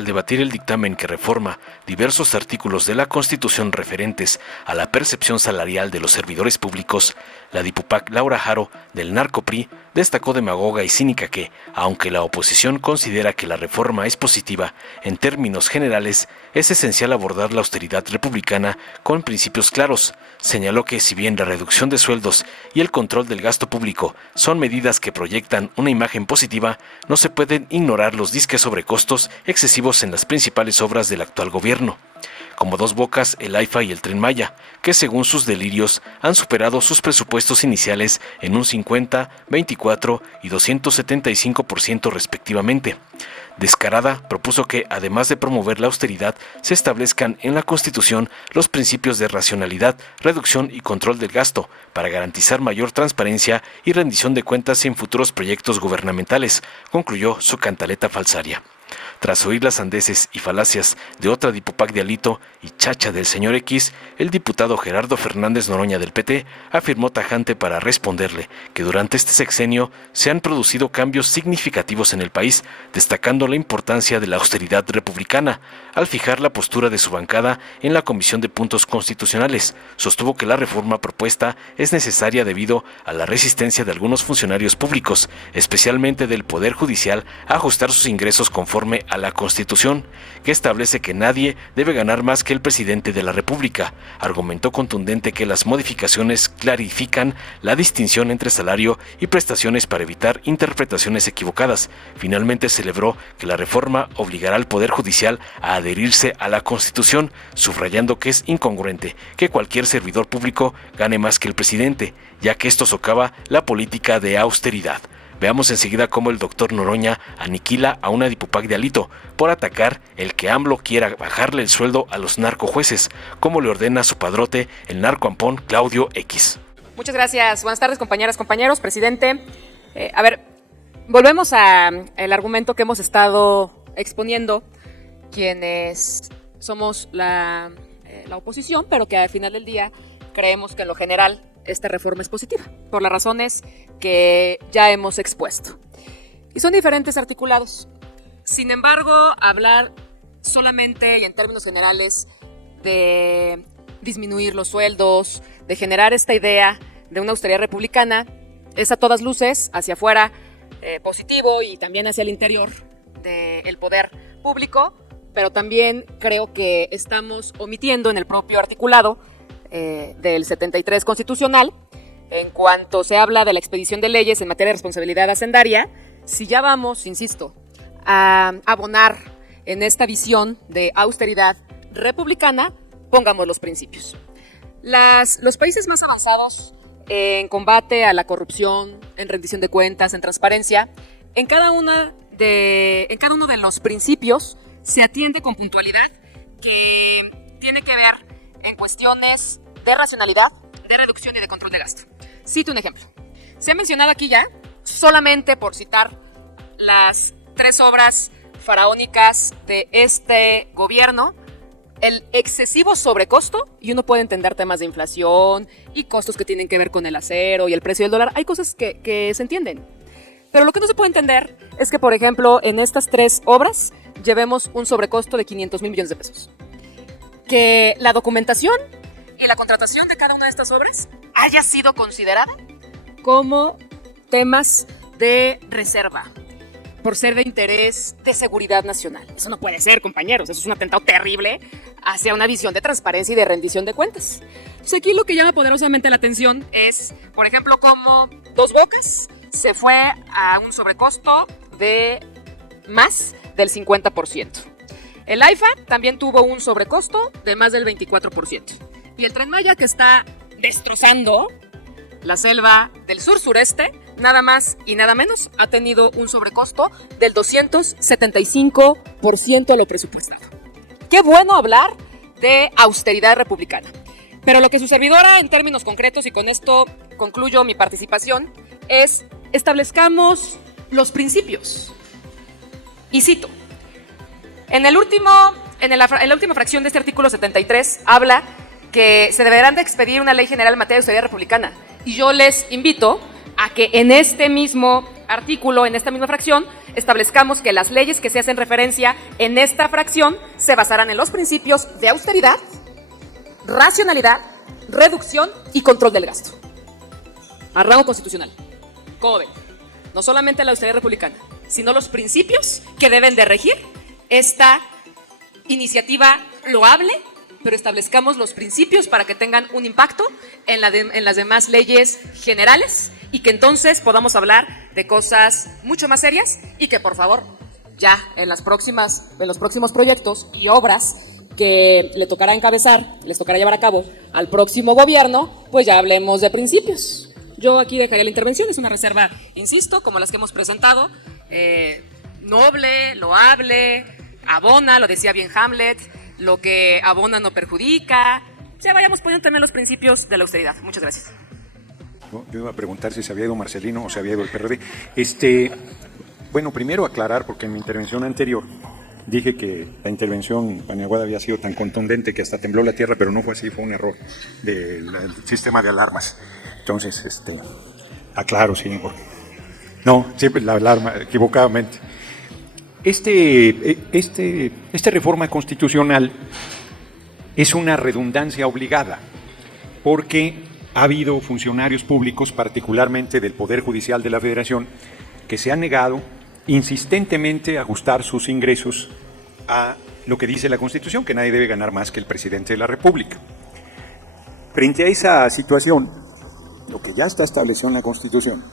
al debatir el dictamen que reforma diversos artículos de la Constitución referentes a la percepción salarial de los servidores públicos, la dipupac Laura Jaro, del Narcopri, destacó demagoga y cínica que, aunque la oposición considera que la reforma es positiva, en términos generales, es esencial abordar la austeridad republicana con principios claros. Señaló que si bien la reducción de sueldos y el control del gasto público son medidas que proyectan una imagen positiva, no se pueden ignorar los disques sobre costos excesivos en las principales obras del actual gobierno, como Dos Bocas, el AIFA y el Tren Maya, que según sus delirios han superado sus presupuestos iniciales en un 50, 24 y 275% respectivamente. Descarada propuso que, además de promover la austeridad, se establezcan en la Constitución los principios de racionalidad, reducción y control del gasto, para garantizar mayor transparencia y rendición de cuentas en futuros proyectos gubernamentales, concluyó su cantaleta falsaria. Tras oír las sandeces y falacias de otra dipupac de Alito y chacha del señor X, el diputado Gerardo Fernández Noroña del PT afirmó tajante para responderle que durante este sexenio se han producido cambios significativos en el país, destacando la importancia de la austeridad republicana. Al fijar la postura de su bancada en la Comisión de Puntos Constitucionales, sostuvo que la reforma propuesta es necesaria debido a la resistencia de algunos funcionarios públicos, especialmente del Poder Judicial, a ajustar sus ingresos conforme a la Constitución, que establece que nadie debe ganar más que el presidente de la República. Argumentó contundente que las modificaciones clarifican la distinción entre salario y prestaciones para evitar interpretaciones equivocadas. Finalmente celebró que la reforma obligará al Poder Judicial a adherirse a la Constitución, subrayando que es incongruente que cualquier servidor público gane más que el presidente, ya que esto socava la política de austeridad. Veamos enseguida cómo el doctor Noroña aniquila a una dipupac de Alito por atacar el que AMLO quiera bajarle el sueldo a los narcojueces, como le ordena su padrote, el narcoampón Claudio X. Muchas gracias. Buenas tardes, compañeras, compañeros, presidente. Volvemos al argumento que hemos estado exponiendo quienes somos la oposición, pero que al final del día creemos que en lo general esta reforma es positiva, por las razones que ya hemos expuesto. Y son diferentes articulados. Sin embargo, hablar solamente y en términos generales de disminuir los sueldos, de generar esta idea de una austeridad republicana, es a todas luces, hacia afuera, positivo y también hacia el interior del poder público, pero también creo que estamos omitiendo en el propio articulado del 73 constitucional, en cuanto se habla de la expedición de leyes en materia de responsabilidad hacendaria. Si ya vamos, insisto, a abonar en esta visión de austeridad republicana, pongamos los principios. Los países más avanzados en combate a la corrupción, en rendición de cuentas, en transparencia, en cada uno de los principios se atiende con puntualidad, que tiene que ver en cuestiones de racionalidad, de reducción y de control de gasto. Cito un ejemplo. Se ha mencionado aquí ya, solamente por citar las 3 obras faraónicas de este gobierno, el excesivo sobrecosto, y uno puede entender temas de inflación y costos que tienen que ver con el acero y el precio del dólar. Hay cosas que se entienden. Pero lo que no se puede entender es que, por ejemplo, en estas 3 obras llevemos un sobrecosto de 500,000 millones de pesos. Que la documentación y la contratación de cada una de estas obras haya sido considerada como temas de reserva, por ser de interés de seguridad nacional. Eso no puede ser, compañeros. Eso es un atentado terrible hacia una visión de transparencia y de rendición de cuentas. Entonces aquí lo que llama poderosamente la atención es, por ejemplo, cómo Dos Bocas se fue a un sobrecosto de más del 50%. El AIFA también tuvo un sobrecosto de más del 24%. Y el Tren Maya, que está destrozando la selva del sur-sureste, nada más y nada menos, ha tenido un sobrecosto del 275% a lo presupuestado. Qué bueno hablar de austeridad republicana. Pero lo que su servidora, en términos concretos, y con esto concluyo mi participación, es establezcamos los principios. Y cito. En la última fracción de este artículo 73 habla que se deberán de expedir una ley general en materia de austeridad republicana. Y yo les invito a que en este mismo artículo, en esta misma fracción, establezcamos que las leyes que se hacen referencia en esta fracción se basarán en los principios de austeridad, racionalidad, reducción y control del gasto. A rango constitucional. ¿Cómo ven? No solamente la austeridad republicana, sino los principios que deben de regir esta iniciativa loable, pero establezcamos los principios para que tengan un impacto en las demás leyes generales y que entonces podamos hablar de cosas mucho más serias y que por favor ya en los próximos proyectos y obras que les tocará llevar a cabo al próximo gobierno, pues ya hablemos de principios. Yo aquí dejaría la intervención, es una reserva, insisto, como las que hemos presentado, noble, loable, abona, lo decía bien Hamlet, lo que abona no perjudica. Ya vayamos poniendo también los principios de la austeridad. Muchas gracias. Yo iba a preguntar si se había ido Marcelino o se había ido el PRD. Bueno, primero aclarar, porque en mi intervención anterior dije que la intervención Paniagua había sido tan contundente que hasta tembló la tierra, pero no fue así, fue un error del sistema de alarmas. Entonces, aclaro, sí, porque no, siempre la alarma, equivocadamente. Esta reforma constitucional es una redundancia obligada, porque ha habido funcionarios públicos, particularmente del Poder Judicial de la Federación, que se han negado insistentemente a ajustar sus ingresos a lo que dice la Constitución, que nadie debe ganar más que el presidente de la República. Frente a esa situación, lo que ya está establecido en la Constitución,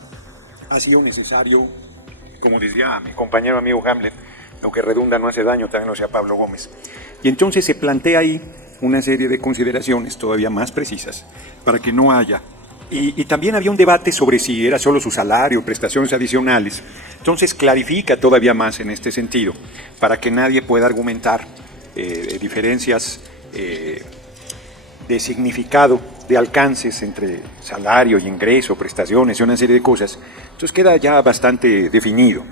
ha sido necesario, como decía mi compañero amigo Hamlet, lo que redunda no hace daño, también lo decía Pablo Gómez. Y entonces se plantea ahí una serie de consideraciones todavía más precisas para que no haya. Y también había un debate sobre si era solo su salario, prestaciones adicionales. Entonces clarifica todavía más en este sentido, para que nadie pueda argumentar diferencias de significado, de alcances entre salario y ingreso, prestaciones y una serie de cosas. Entonces queda ya bastante definido.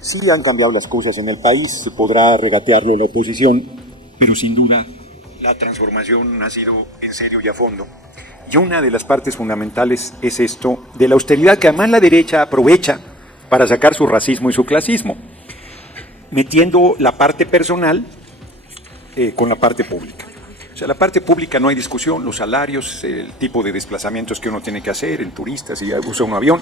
Sí han cambiado las cosas en el país, se podrá regatearlo la oposición, pero sin duda la transformación ha sido en serio y a fondo. Y una de las partes fundamentales es esto de la austeridad, que además la derecha aprovecha para sacar su racismo y su clasismo, metiendo la parte personal con la parte pública. O sea, la parte pública no hay discusión, los salarios, el tipo de desplazamientos que uno tiene que hacer en turistas, si usa un avión,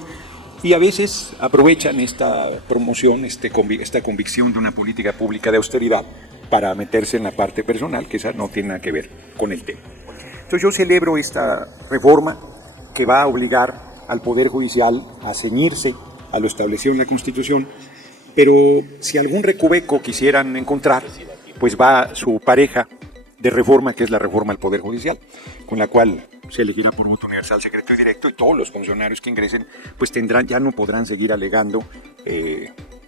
y a veces aprovechan esta promoción, esta convicción de una política pública de austeridad para meterse en la parte personal, que esa no tiene nada que ver con el tema. Entonces yo celebro esta reforma que va a obligar al Poder Judicial a ceñirse a lo establecido en la Constitución, pero si algún recoveco quisieran encontrar, pues va su pareja de reforma, que es la reforma al Poder Judicial, con la cual se elegirá por voto universal, secreto y directo, y todos los funcionarios que ingresen pues ya no podrán seguir alegando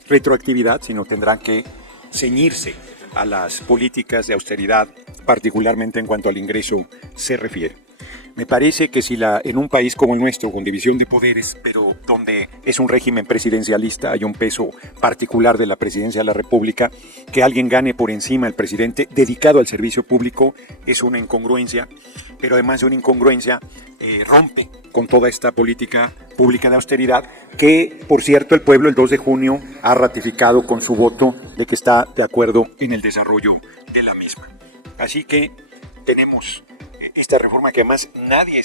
retroactividad, sino tendrán que ceñirse a las políticas de austeridad, particularmente en cuanto al ingreso se refiere. Me parece que si en un país como el nuestro, con división de poderes, pero donde es un régimen presidencialista, hay un peso particular de la presidencia de la República, que alguien gane por encima del presidente dedicado al servicio público es una incongruencia, pero además de una incongruencia rompe con toda esta política pública de austeridad que, por cierto, el pueblo el 2 de junio ha ratificado con su voto de que está de acuerdo en el desarrollo de la misma. Así que tenemos esta reforma que además nadie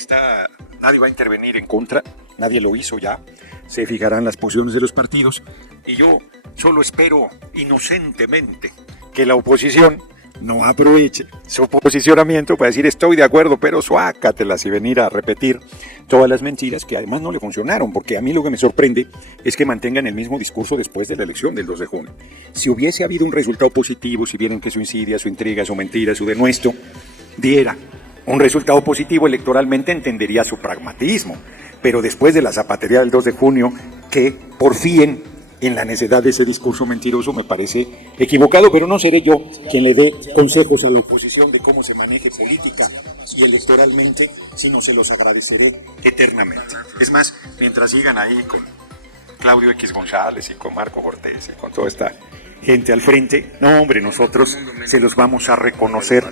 va a intervenir en contra, nadie lo hizo ya, se fijarán las posiciones de los partidos, y yo solo espero inocentemente que la oposición no aproveche su posicionamiento para decir estoy de acuerdo, pero suácatelas, y venir a repetir todas las mentiras que además no le funcionaron, porque a mí lo que me sorprende es que mantengan el mismo discurso después de la elección del 2 de junio. Si hubiese habido un resultado positivo, si vieran que su insidia, su intriga, su mentira, su denuesto diera un resultado positivo electoralmente, entendería su pragmatismo, pero después de la zapatería del 2 de junio, que porfíen en la necesidad de ese discurso mentiroso me parece equivocado, pero no seré yo quien le dé consejos a la oposición de cómo se maneje política y electoralmente, sino se los agradeceré eternamente. Es más, mientras sigan ahí con Claudio X González y con Marco Cortés y con toda esta gente al frente, no hombre, nosotros se los vamos a reconocer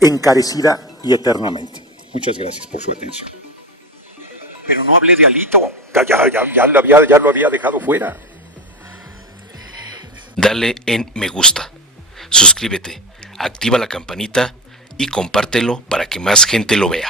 encarecida y eternamente. Muchas gracias por su atención. Pero no hablé de Alito, ya lo había dejado fuera. dale en me gusta, suscríbete, activa la campanita y compártelo para que más gente lo vea.